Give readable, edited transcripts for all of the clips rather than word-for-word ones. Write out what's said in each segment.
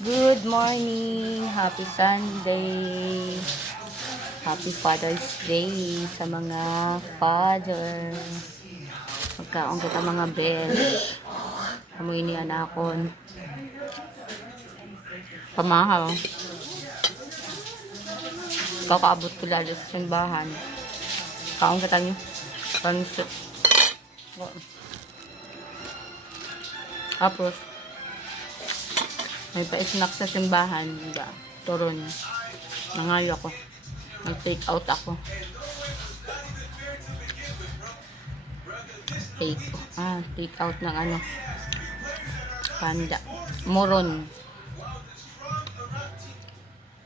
Good morning! Happy Sunday! Happy Father's Day sa mga father. Magkaon kita mga bel. Amoy ni anakon. Pamahaw. Kakaabot ko lalo sa simbahan. Kaon kita niyo. Pansit. Tapos, may pa-snack sa simbahan. Diba? Turon. Nangayo ako. Nag-take out ako. Take out ng ano. Panda. Moron.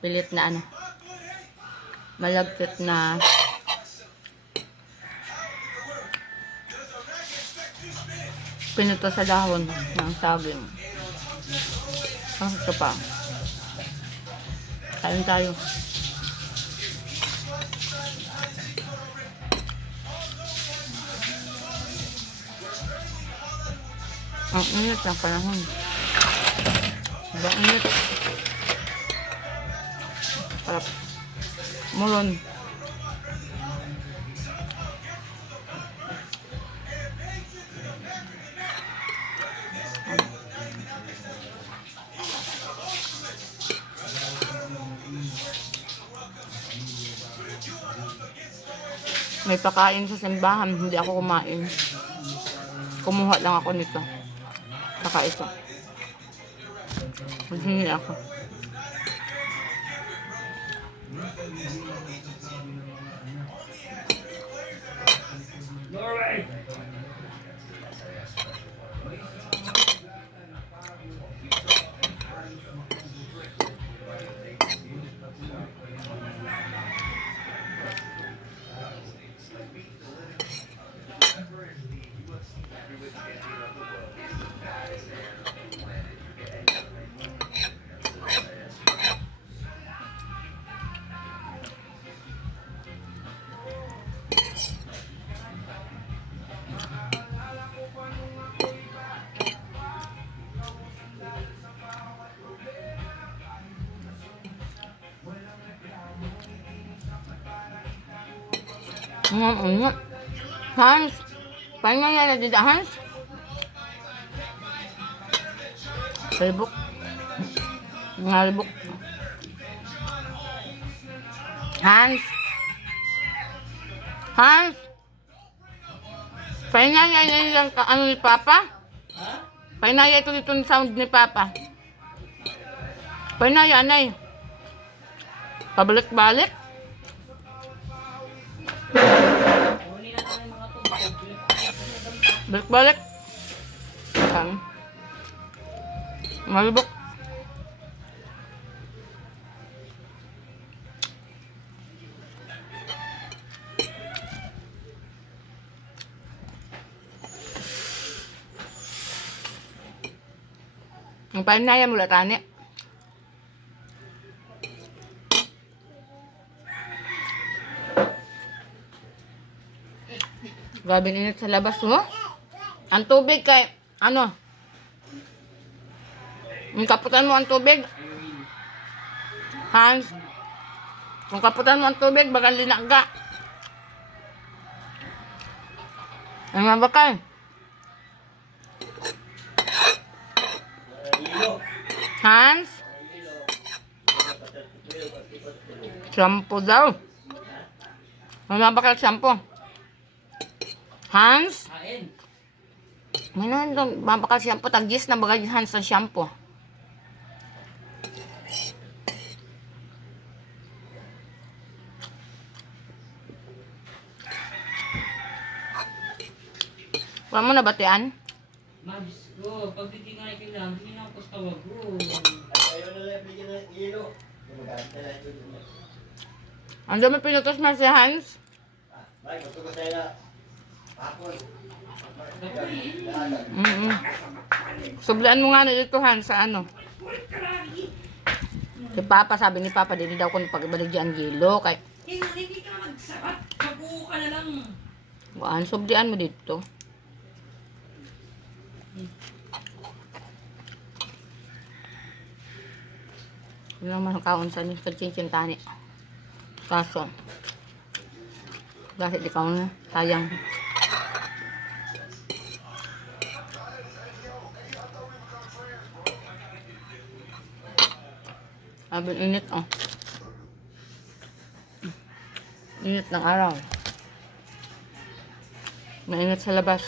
Pilit na ano. Malagkit na pinuto sa dahon ng saging. Ito pa. Kain tayo. Ang init ng panahon. Ang init. Parang mulon. May pakain sa simbahan, hindi ako kumain. Kumuha lang ako nito. Saka ito. Maghingi ako. Hans, paano nga yan dito, Hans? Halibok. Halibok. Hans. Hans. Pahinga yan lang ano ni Papa? Pahinga ito dito yung sound ni Papa. Pahinga yan ay. Pabalik-balik. Balik-balik. Malibok. Ang panaya mula tani. Grabe init sa labas mo. Ang tubig kay ano? Kung kaputan mo ang tubig. Hans. Kung kaputan mo ang tubig, bagang linaga. Ay mga bakal. Hans. Shampoo daw. Mga bakal shampoo. Hans. May nandun, mabakal shampoo. Tag-gis na bagay Hans ng shampoo. Wala mo na batian? Mabis ko, pag hindi nga kailangan, hindi na ako tawag ko. Ayaw na lang bigyan ng ilo. Gumagamit na lang ito. Ang dami pinutos na si Hans. Bay, gusto ko tayo na hapon. Sublaan mo nga na dito Hans sa ano. Si Papa, sabi ni Papa, hindi daw ko napag-ibalik dyan gilo. Kay Hindi ka magsabat, mabuo ka na lang. Waan, subdian mo dito. Yun naman ang kaon sa ni pagchinchin-tani. Kaso, dahil di kaon na, sayang. Abang init, oh. Init ng araw. Mainit sa labas.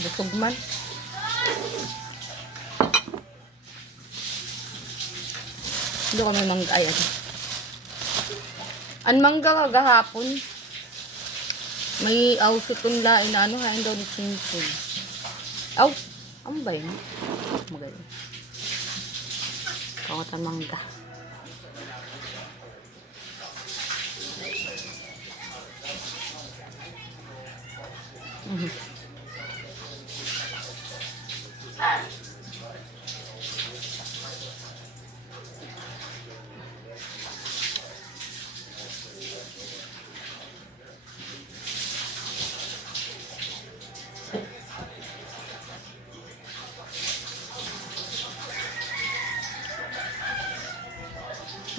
Busog man. Hindi kami mangga. Ay, ano. Ang mangga kagahapon. May ausuton lain na ano, hain daw ni Chinchin. Aw! Ang ba yun? Magaling. Kawatan mangga.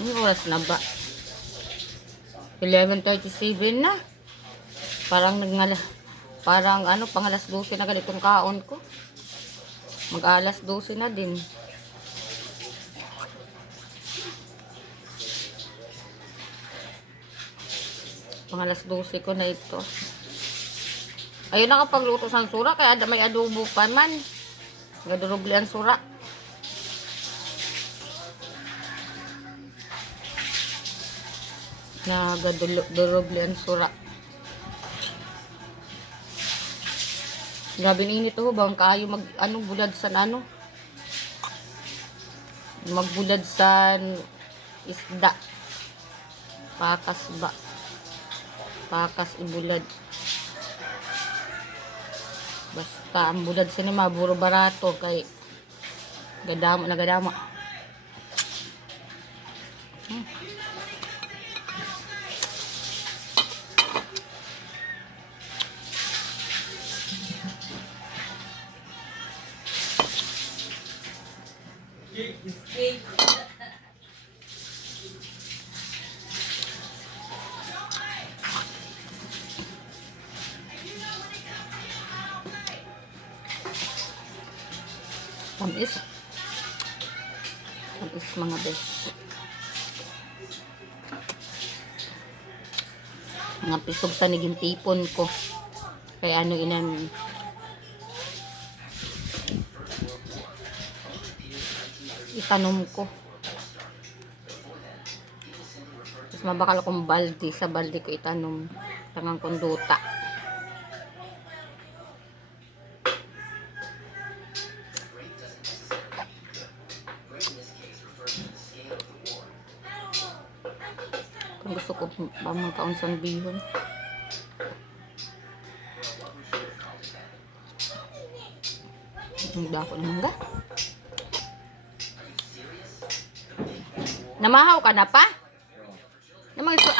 Ano oras na ba? 11:37 na. Parang ano, pang alas 12 na ganitong kaon ko. Mag-alas 12 na din. Pang alas 12 ko na ito. Ayun, nakapagluto sa sura, kaya may adobo pa man. Gadurugli ang sura. Nagadurugli ang sura. Grabe na init ho, bang kayo bulad sa ano? Magbulad sa isda. Pakas ba? Pakas ibulad. Basta ang bulad sa ni maburo barato kay gadamo na gadamo. Escape. Tamis. Tamis mga besh. Mga pisog sa naging tipon ko. Kaya ano itanom ko. Tapos mabakal akong balde. Sa balde ko itanom. Tangang konduta. Kung gusto ko ba magkaunsang bihon. Ang dako ng mangga. Namahaw ka na pa?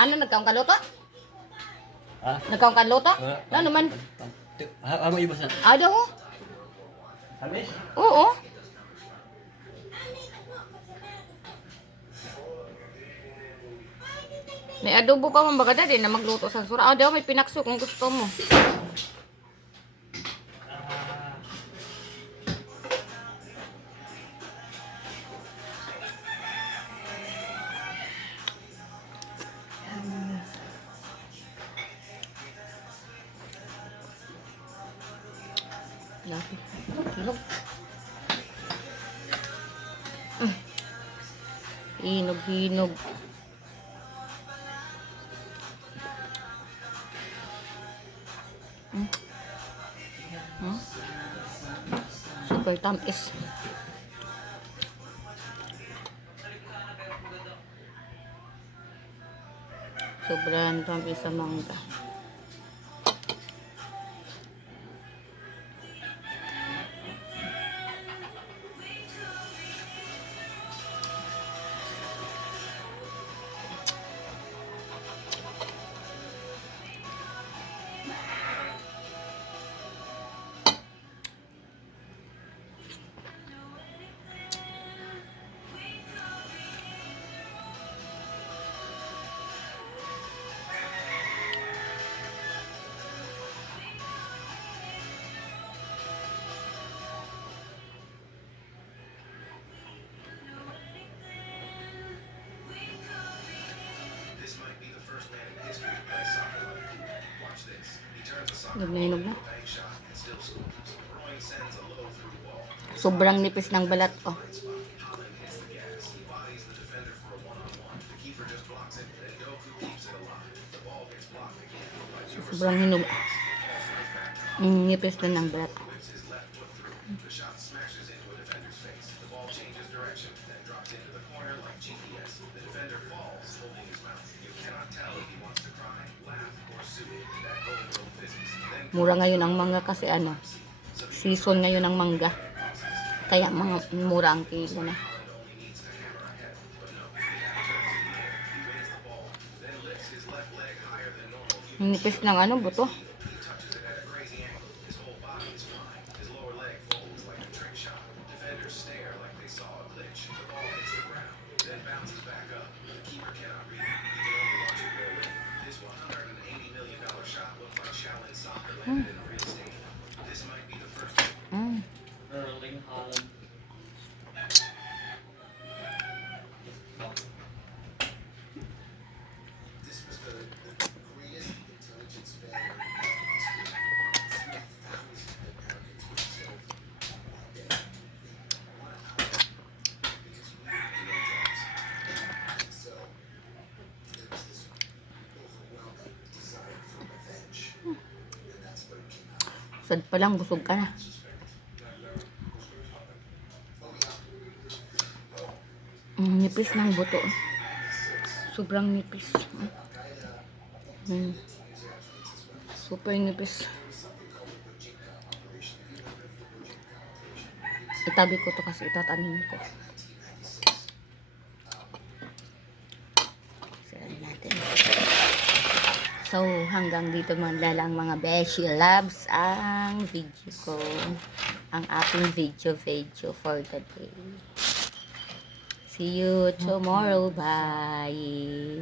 Ano, nagkaong kaluto? Ha? Nagkaong kaluto? Wala. Ano naman? Amo ibas na. Ada ho? Hamis? Oo. May adobo pa mong baga dali na magluto sa sura. Ada ho, may pinakso kung gusto mo. Laki. Hinog. Hinog. Super tamis. Sobrang tamis sa mangga. Hinog na. Sobrang nipis ng balat ko. Sobrang hinog. Nipis na ng balat. Mura ngayon ang mangga kasi ano, season ngayon ng mangga. Kaya mura ang kilo na. Nipis ng ano, buto. Erling Haaland. Sad pa lang, busog ka na. Nipis ng buto. Sobrang nipis. Super nipis. Itabi ko to kasi itatanim ko. Sirain natin. So, hanggang dito man lang mga beshi loves ang video ko. Ang aking video for the day. See you tomorrow. Bye.